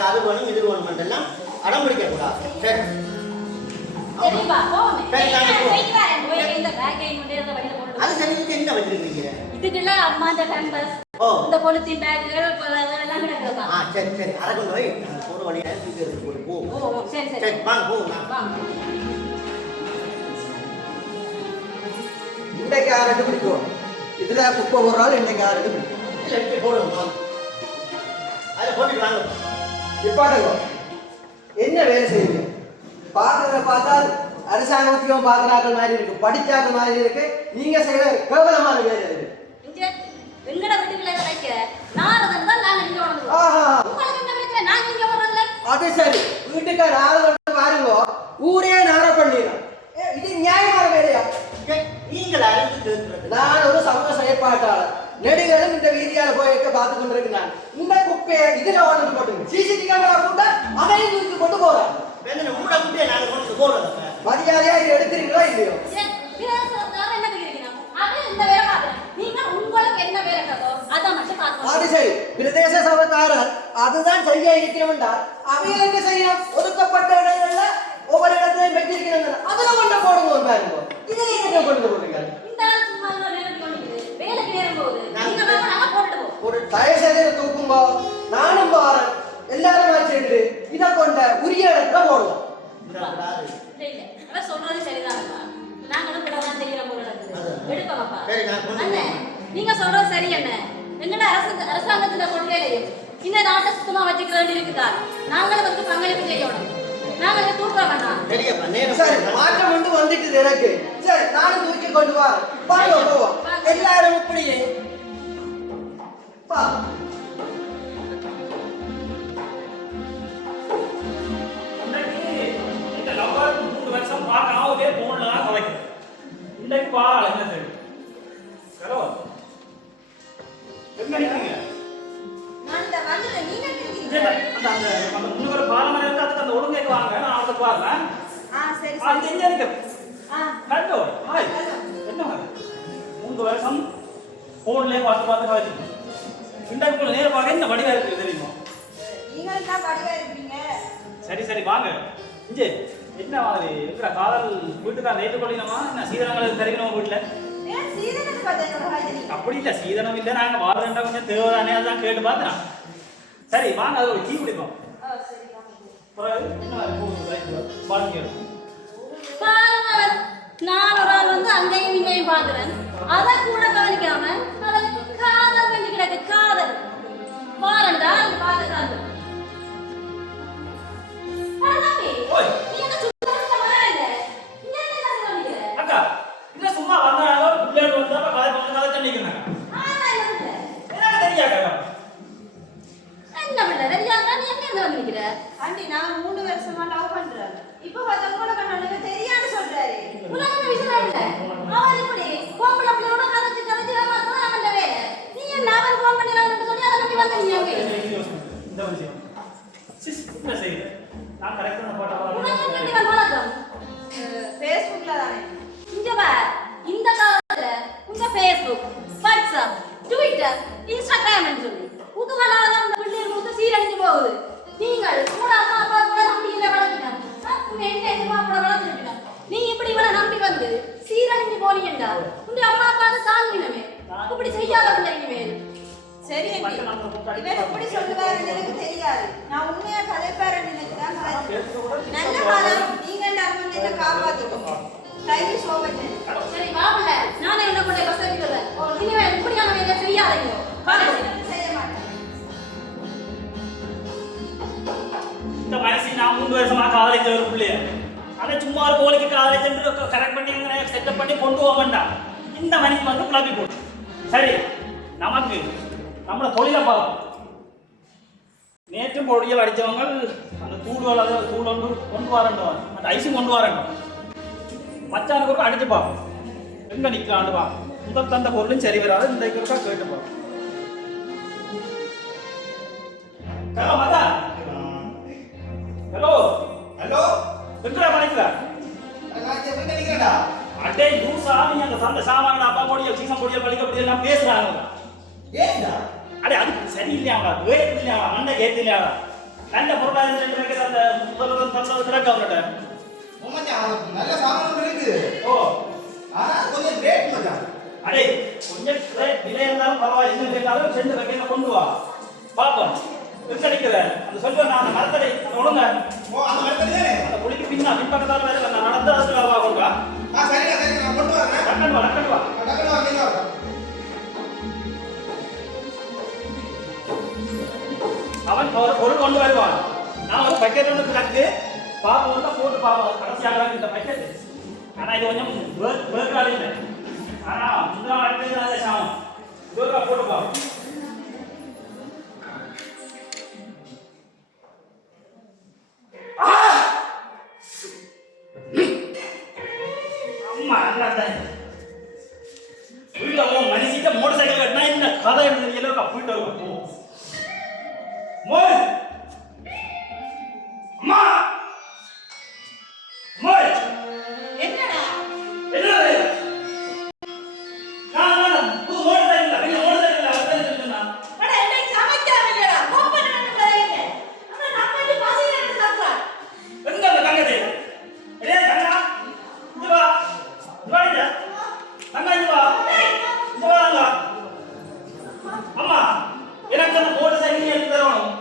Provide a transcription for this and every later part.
எனக்கு அது வேணும் இது வேணும் எல்லாம் அடம் பிடிக்க கூடாது. சரி சரிப்பா போங்க. அது சரி என்ன வச்சிருக்கீங்க? இதுக்குள்ள அம்மாண்ட பேம்பர்ஸ் இந்த பொலித்தீன் பேக்குகள் எல்லாம் கிடக்குதுப்பா. சரி சரி அதை கொண்டு போய் போற வழியா தூக்கி எடுத்து போடு போ. சரி சரி சரி வாங்க போங்க. இன்றைக்கு ஆரண்டு பிடிக்கும். இதுல குப்பை ஒரு ஆள் இன்றைக்கு ஆரண்டு பிடிக்கும். இல்லை எப்படி போடுவோம் அதில் போட்டுட்டு வாங்க. இப்பாட்டுங்க என்ன வேலை செய்யுங்க பார்க்கறத பார்த்தால் அரசாங்க உத்தியோகம் பார்க்குறாக்கள் மாதிரி இருக்கு, படிச்சாக்கள் மாதிரி இருக்கு. நீங்க செய்யற கேவலமான வேலை அது. எங்கட வீட்டுக்குள்ள வைக்க நாரதன் தான் நாங்க இங்க வரணும். உங்களுக்கு என்ன பிரச்சனை? நாங்க இங்க வரல. அது சரி, வீட்டுக்கு நாரதன் பாருங்க, ஊரே நார பண்ணிடும். இது நியாயமான வேலையா? நீங்கள் அறிந்து கேட்கிறது. நான் ஒரு சமூக செயற்பாட்டாளர். நெடுகளும் இந்த வீதியால போயிருக்க பார்த்து கொண்டிருக்கு. நான் இந்த குப்பையை இதுல ஒன்று போட்டுங்க, சிசிடிவி கேமரா கூட அதையும் தூக்கி கொண்டு போறேன். உங்களோட குட்டியை நாங்கள் கொண்டு போடுறோம். மரியாதையா இது எடுக்கிறீங்களா இல்லையோ? அது சரி, பிரதேச சபைக்காரர் அதுதான் சரியா இருக்கிறவன்டா. அவங்க என்ன செய்யணும்? ஒதுக்கப்பட்ட இடங்கள்ல ஒவ்வொரு இடத்துலையும் வச்சிருக்கிறாங்க, அதுல கொண்டு போடுங்க. பாருங்க இதுல என்ன கொண்டு போடுறீங்க? ஒரு தயசேத தூக்குங்க, நானும் பாரன் எல்லாரும் வச்சுட்டு இதை கொண்ட உரிய இடத்துல போடுவோம். சொல்றது சரிதான்ப்பா, நாங்களும் கூட தான் செய்யற போல எடுப்போம்ப்பா. நீங்க சொல்றது சரி. என்ன எங்கட அரசாங்கத்துல கொள்கையிலையும் இந்த நாட்டை சுத்தமா வச்சுக்க வேண்டி இருக்குதா? நாங்களும் வந்து பங்களிப்பு செய்யணும். நாங்க தூக்க வேண்டாம். சரி, மாற்றம் வந்து வந்துட்டு எனக்கு. சரி, நானும் தூக்கி கொண்டு வா. பாருங்க போவோம் எல்லாரும் இப்படியே பா. பார்க்காமவே போன்ல தான் கலைக்கிறேன். இன்றைக்கு பால் என்ன தெரியும்? ஹலோ எங்க நிக்கிறீங்க? நான் இந்த வந்துட்டேன். நீங்க எங்க இருக்கீங்க? அந்த முன்னவர பாலமரம் இருக்கு, அதுக்கு அந்த ஒழுங்கைக்கு வாங்க, நான் அதுக்கு வரேன். சரி சரி. எங்க நிக்க? Hello hi. என்ன 3 வருஷம் போன்லயே பார்த்து கலைச்சிருக்கேன். இன்றைக்கு நேர பார்க்க என்ன வடிவா இருக்கு தெரியுமா? நீங்க என்ன வடிவா இருக்கீங்க? சரி வாங்க. இங்கே என்ன மாதிரி இருக்கிற காதல் வீட்டுக்கார ஏற்றுக்கொள்ளணுமா? என்ன சீதனங்களுக்கு தெரிவிக்கணும் வீட்டுல? அப்படி இல்லை, சீதனம் இல்லை, நாங்க வாழ்றா கொஞ்சம் தேவைதானே, அதான் கேட்டு பார்த்தேன். சரி வாங்க, அது ஒரு டீ குடிப்போம். நான் ஒரு ஆள் வந்து அங்கேயும் இங்கேயும் பாக்குறேன், அதை கூட கவனிக்காம காதல் வேண்டி கிடக்கு. காதல் பாருடா பாக்குறாங்க. ஆண்டி நான் 3 வருஷமா லவ் பண்றேன். இப்போ பார்த்தா கூட கண்ணனுக்கு தெரியாது சொல்றாரு. உலகமே விஷயம் இல்ல. அவன் இப்படி கோம்பள பிள்ளையோட கலந்து வரமாட்டா அவன் வேலை. நீ என்ன அவன் ஃபோன் பண்ணிரான்னு சொல்லி அத நம்பி வந்தீங்க அங்க. இந்த விஷயம். சிஸ் என்ன செய்யுது? நான் கரெக்ட்டா போட்டா வரேன். உனக்கு என்ன வழக்கம்? Facebookல தானே. இங்க பார். இந்த காலத்துல உங்க Facebook, WhatsApp, Twitter, Instagram ன்னு சொல்லி புதுகாலால அந்த பிள்ளைகள் முத்து சீரழிஞ்சு போகுது. நீங்கள் கூட அம்மா அப்பா கூட நம்பி இல்ல வளர்த்துட்டேன். என்ன கூட வளர்த்துட்டேன். நீ இப்படி இவனை நம்பி வந்து சீரழிஞ்சு போனீங்கடா. உங்க அம்மா அப்பா தாங்கினமே. இப்படி செய்யாத பிள்ளைங்க. சரி அண்ணி, இவர் எப்படி சொல்லுவாருன்னு எனக்கு தெரியாது. நான் உண்மையா கலைப்பாருன்னு நினைக்கிறேன். நல்ல காலம் நீங்க என்ன காப்பாத்துக்கோங்க. டைம் ஷோவட். சரி வாபல, நானே என்ன கொண்டே பஸ் ஏத்தி வரேன். இனிமே இப்படியான வேலை செய்யாதீங்க. செய்ய மாட்டேன். இந்த வயசு நான் 3 வருஷமா காலேஜ் ஒரு பிள்ளைய அதை சும்மா ஒரு கோழிக்கு காலேஜ் கரெக்ட் பண்ணி செட்டப் பண்ணி கொண்டு போக வேண்டாம். இந்த மணிக்கு வந்து கிளப்பி போட்டு சரி நமக்கு நம்மளை தொழிலை பார்ப்போம். நேற்றும் பொடியில் அடித்தவங்க அந்த தூள் அதை தூள் கொண்டு வரணும், அந்த ஐஸும் கொண்டு வரணும். மச்சானுக்கு ஒரு அடிச்சு பார்ப்போம், எங்கே நிற்கலான்னு வா. முதல் தந்த பொருளும் சரி வராது, இந்த இருக்கா கேட்டு பார்ப்போம். ஹலோ மதா. ஹலோ ஹலோ எங்கடா மணிக்கிறா? அடே யூ சாமி, அந்த சந்த சாமான் அப்பா பொடியல் சீசன் பொடியல் பழிக்க பொடியல் எல்லாம் பேசுறாங்க. ஏண்டா? அடே அது சரியில்லையாடா, வேறு இல்லையாடா, மண்டை கேட்டு இல்லையாடா. நல்ல பொருளாதார ரெண்டு அந்த முதல்வர் தந்தது கிடக்கு அவன்கிட்ட. மச்சான் நல்ல சாமான் இருக்குது. ஓ ஆனா கொஞ்சம் ரேட் மச்சான். அடே கொஞ்சம் விலை இருந்தாலும் பரவாயில்ல, என்ன கேட்டாலும் சென்று வைக்க கொண்டு வா பாப்போம். எங்க நிக்கிற அந்த சொல்றேன் நான் மரத்தடை ஒழுங்க. ஓ அந்த மரத்தடி தானே? அந்த குளிக்கு பின்பக்கத்தால வேற நான் நடந்து அதுக்கு வா கொடுங்க. சரிங்க சரிங்க நான் கொண்டு வரேன். டக்குனு வா டக்குனு வா நீங்க வா. அவன் பொருள் கொண்டு வருவான். நான் ஒரு பக்கெட் ஒன்று கிடக்கு பாப்போம் போட்டு பாப்போம் கடைசியாக இந்த பக்கெட். ஆனா இது கொஞ்சம் வேர்க்காடு இல்லை. ஆனா முந்தின அடுத்தது சாமம் வேர்க்கா போட்டு பாப்போம். அம்மா அண்ணா உள்ள மனுஷிட்ட மோட்டர் சைக்கிள் கட்டினா இந்த கதை எழுதுறீங்களோ போயிட்டு வருவோம். மோய் அம்மா மோய் என்னடா என்னது நான் புது மோட்டர் சைக்கிள் பெரிய மோட்டர் சைக்கிள் அவர்தான் அட என்னை சமைச்சாங்கடா கோப்பன கடையில அட நம்ம பசியில இருந்து சாப்பிடுறா எங்க அந்த தங்கச்சி ஏய் தங்கா இங்க வா இங்க தங்கா இங்க வா இங்க வா அம்மா எனக்கு அந்த மோட்டர் சைக்கிள் எடுத்து தரணும்.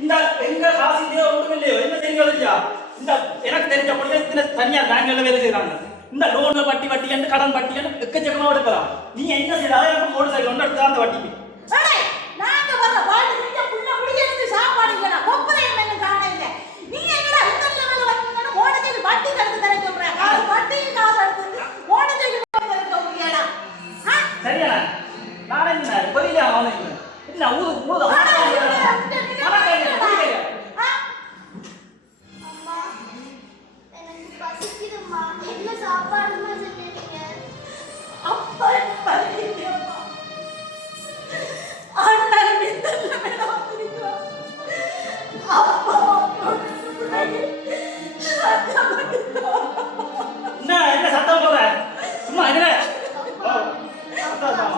இந்த எங்க காசு இல்லையோ ஒன்றும் இல்லையோ என்ன தெரியா இந்த எனக்கு தெரிஞ்சபடியே இத்தனை தனியா பேங்க்ல வேலை செய்யறாங்க. இந்த லோனு வட்டி வட்டி என்று கடன் வட்டி என்று எக்கச்சக்கமா எடுக்கலாம். நீ என்ன செய்யறாங்க எனக்கு மோட்டர் சைக்கிள் ஒன்று எடுத்து அந்த வட்டிக்கு. அடே நாங்க வர பாட்டு நீங்க புள்ள புடிக்கிறது சாப்பாடுங்கடா கொப்பரையும் என்ன காண இல்ல. நீ என்னடா இந்த லெவல்ல வந்து மோடத்துக்கு வட்டி கட்டு தர சொல்ற. காசு வட்டிக்கு காசு எடுத்து மோடத்துக்கு தர சொல்றியாடா. சரியா நான் என்ன பெரிய அவனுக்கு என்ன ஊரு அம்மா எனக்கு பசிக்குதும்மா. என்ன சாப்பாடுமா செஞ்சீங்க? அப்பா பரிதியம்மா. அண்ணன் மித்தல்ல மேல வந்துருக்கா. அப்பா என்ன சத்தம் போற சும்மா என்ன சத்தம்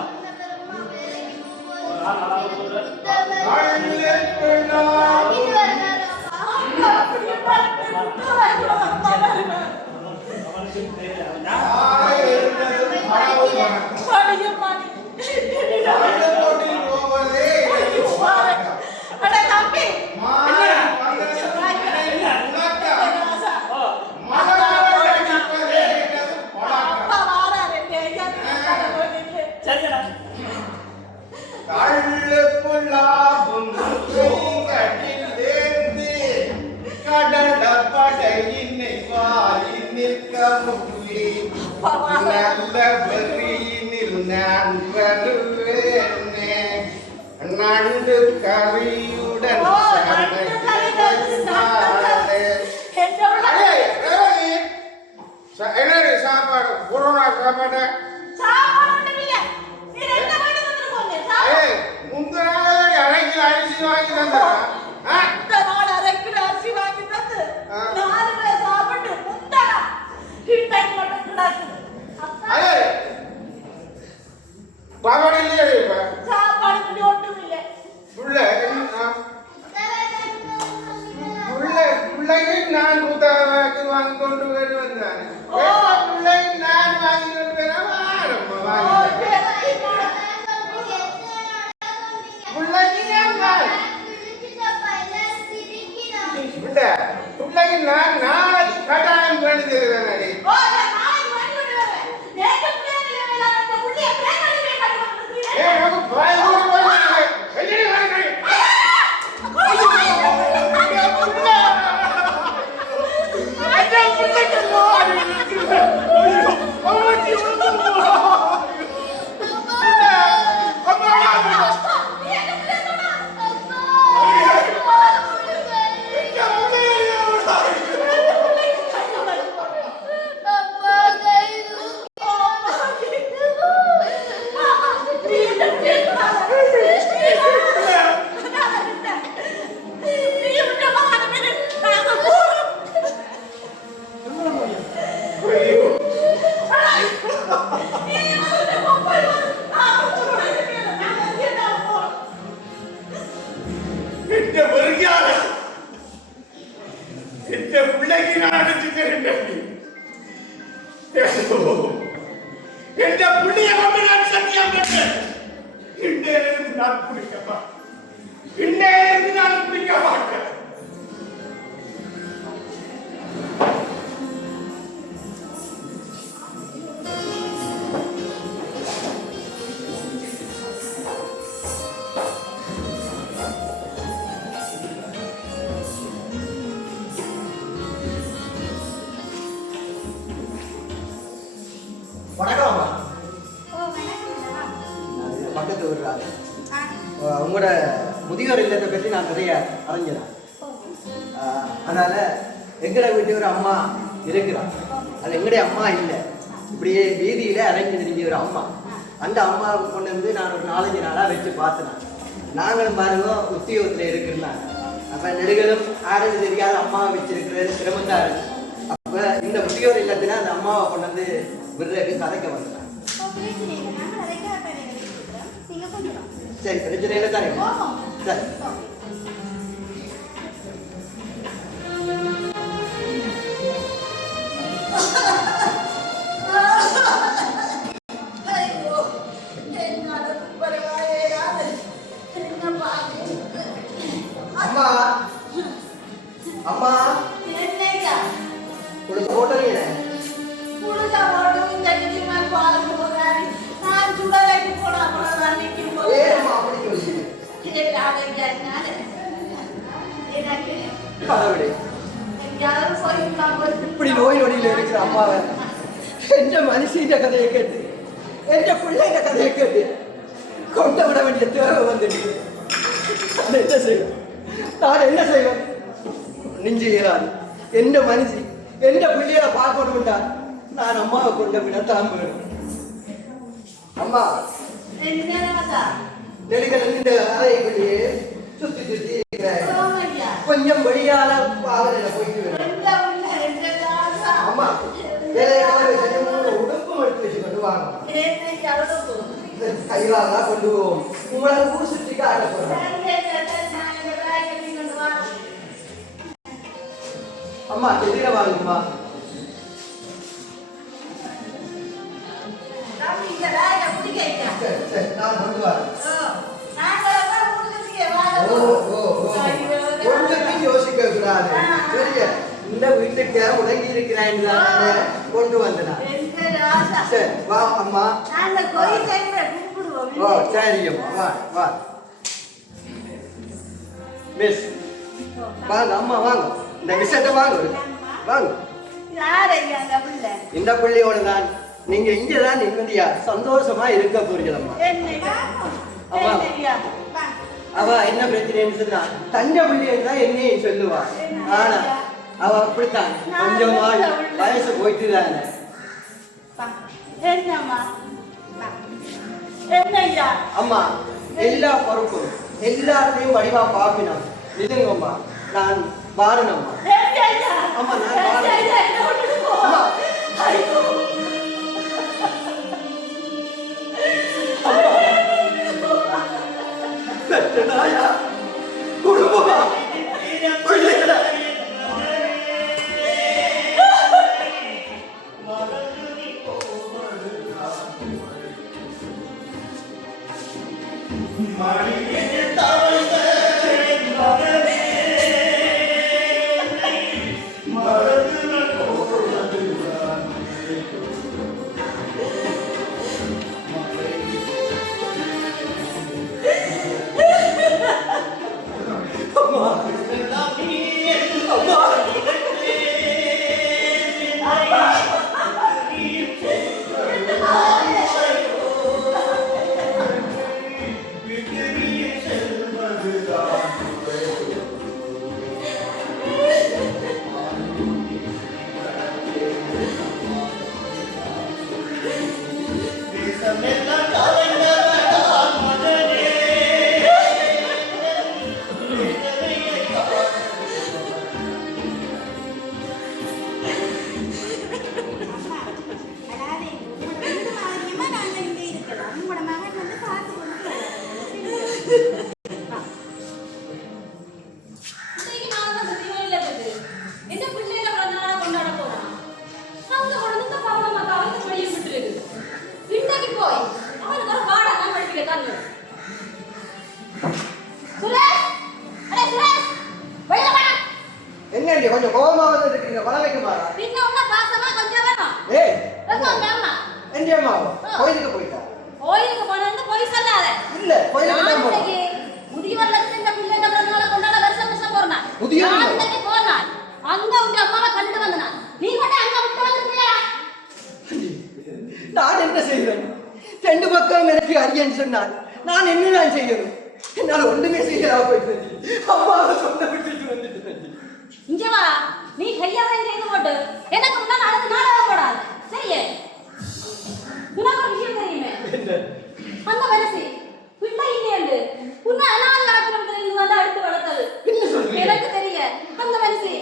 நண்டு கறியுடன் என்ன சாப்பாடு கொரோனா சாப்பாடு முந்தின அரைக்கில் அரிசி வாங்கி தந்தா பாபாடு இல்லையா இப்ப பிள்ளைக்கு நான் வாங்கி கொண்டு வருவேன் நான் வாங்கி கொண்டு வரேன் பிள்ளையை கொண்டு நான் சத்தியம் பண்ணேன். இன்றையிலிருந்து நான் குடிக்க மாட்டேன். இன்றையிலிருந்து நான் குடிக்க மாட்டேன். வணக்கம் அம்மா. பக்கத்து ஊர் உங்களோட முதியோர் இல்லத்தை பற்றி நான் நிறைய அறிஞ்சேன். அதனால எங்கட வீட்டு ஒரு அம்மா இருக்கிறான். அது எங்களுடைய அம்மா இல்லை, இப்படியே வீதியில அரைஞ்சு தெரிஞ்ச ஒரு அம்மா. அந்த அம்மாவுக்கு கொண்டு வந்து நான் ஒரு 4-5 நாளா வச்சு பார்த்தேன். நாங்களும் பாருங்க உத்தியோகத்தில் இருக்கிறாங்க. அப்ப நெடுகளும் ஆரஞ்சு தெரியாத அம்மாவை வச்சிருக்கிறது சிரமந்தா இருக்கு. அப்ப இந்த முதியோர் இல்லத்துல அந்த அம்மாவை கொண்டு வந்து விடுறதுக்கு கதைக்க வந்துட்டாங்க. சரி, பிரச்சனை இல்லை தானே? சரி. அம்மா அம்மா உங்களுக்கு போட்டீங்க ஏமா அப்படி இப்படி நோய் நொடியில் இருக்கிற அம்மாவை என்ற மனுஷின் கதையை கேட்டு என்ற பிள்ளைங்க கதையை கேட்டு கொண்டு விட வேண்டிய தேவை வந்துடுது. நான் என்ன செய்வேன்? நான் என்ன செய்வேன்? நெஞ்சு ஏறாது. எந்த மனுஷி எந்த பிள்ளைகளை பார்க்கணும்டா நான் அம்மாவை கொண்டு விடத்தான் வேணும். அம்மா நெடுகள் இந்த அறைக்குள்ளேயே சுத்தி சுத்தி இருக்கிறேன். கொஞ்சம் வெளியால பாவனையில போயிட்டு அம்மா உடுப்பு எடுத்து வச்சு கொண்டு வாங்க. கையிலாதான் கொண்டு போவோம். உங்களை ஊர் சுற்றி காட்ட போறேன். அம்மா எதிர வாங்குமா? நான் கொண்டு வரேன். ஒன்றுக்கும் யோசிக்க கூடாது. இந்த வீட்டுக்கு உடங்கி இருக்கிறேன் கொண்டு வந்தேன். சரி வா அம்மா. ஓ சரி அம்மா வா வா. மிஸ் வாங்க அம்மா வாங்க. இந்த விஷயத்தை வாங்க வாங்க. இந்த பிள்ளையோட தான் நீங்க இங்கதான் நிம்மதியா சந்தோஷமா இருக்க போறீங்களம்மா. அம்மா அவ என்ன பிரச்சனைன்னு சொன்னா தஞ்சை பிள்ளைன்னு தான் என்னையும் சொல்லுவா. ஆனா அவ அப்படித்தான் கொஞ்சம் வயசு போயிட்டு தானே. அம்மா எல்லா பொறுப்பும் எல்லாத்தையும் வடிவா பாப்பினோம். இதுங்கம்மா நான் பாருனம்மா. அம்மா நான் பாருங்க. குடும்பமா பிள்ளைகளா Victory கொஞ்சம் கோபமாக இருக்கிறீங்க வளமைக்கு மாறா பின்ன உன்ன பாசமா கொஞ்சம் வேணும் ஏய் கொஞ்சம் வேணும் எந்த அம்மாவோ கோயிலுக்கு போயிட்டா கோயிலுக்கு போனது போய் சொல்லாத இல்ல கோயிலுக்கு தான் போறா. நாளைக்கு முதியவர் லட்சம் பிள்ளைங்க பிறந்தநாள கொண்டாட வருஷம் வருஷம் போறேன் முதியவர் நாளைக்கு போனான் அங்க உங்க அம்மாவை கண்டு வந்தனா நீ மட்டும் அங்க விட்டு வந்துருக்கியா நான் என்ன செய்வேன் ரெண்டு பக்கம் எனக்கு அறியன்னு சொன்னான் நான் என்ன நான் செய்யணும் என்னால் ஒன்றுமே செய்யலாம் போயிட்டு அம்மாவை சொன்ன விட்டுட்டு வந்துட்டு இங்க வா நீ கையால செய்து போட்டு எனக்கு முன்னாடி அடுத்த நாடகம் போடாது சரியே உனக்கு ஒரு விஷயம் தெரியுமே அந்த மனசு பிள்ளை இல்லையண்டு உன்னை அனாதை ஆசிரமத்தில் இருந்து வந்து அடுத்து வளர்த்தது எனக்கு தெரிய அந்த மனசு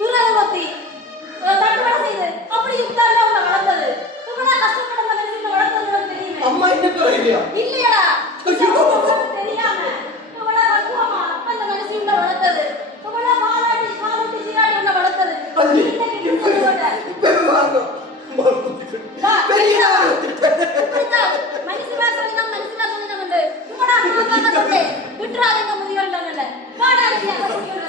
துறவு பத்தி தட்டுவடை செய்து அப்படி இருந்தாலும் அவனை வளர்த்தது இவ்வளவு கஷ்டப்பட்ட அந்த மனசு வளர்த்தது உனக்கு தெரியுமே அம்மா இன்னும் இல்லையா இல்லையடா தெரியாம இவ்வளவு பக்குவமா அந்த மனசு உன்னை வளர்த்தது இவ்வளவு பாராட்டி காலட்டி சீராடி உன்னை வளர்த்தது இப்ப வாங்க பெரிய மனுஷனா சொல்லினா வந்து இவடா அம்மா சொல்லே விட்டுறாதீங்க முதியோர்ல வாடா அங்க முதியோர்ல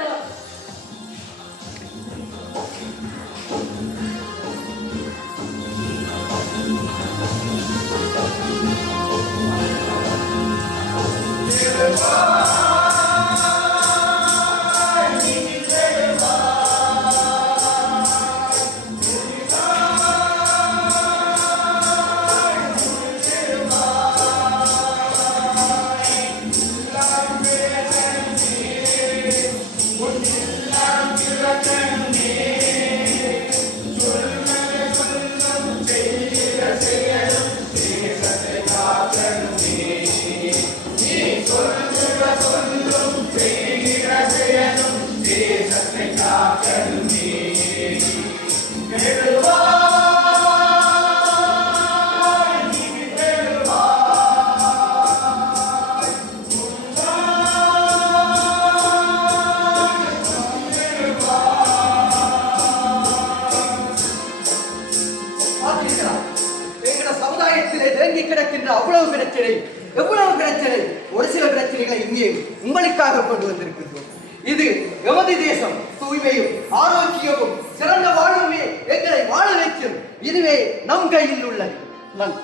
அவ்வளவு பிரச்சனை எவ்வளவு பிரச்சனை ஒரு சில பிரச்சனைகளை இங்கே உங்களுக்காக கொண்டு வந்திருக்கின்றோம் இது எமது தேசம் தூய்மையும் ஆரோக்கியமும் சிறந்த வாழ்வுமே எங்களை வாழ வைக்கும் இதுவே நம் கையில் உள்ளது நன்றி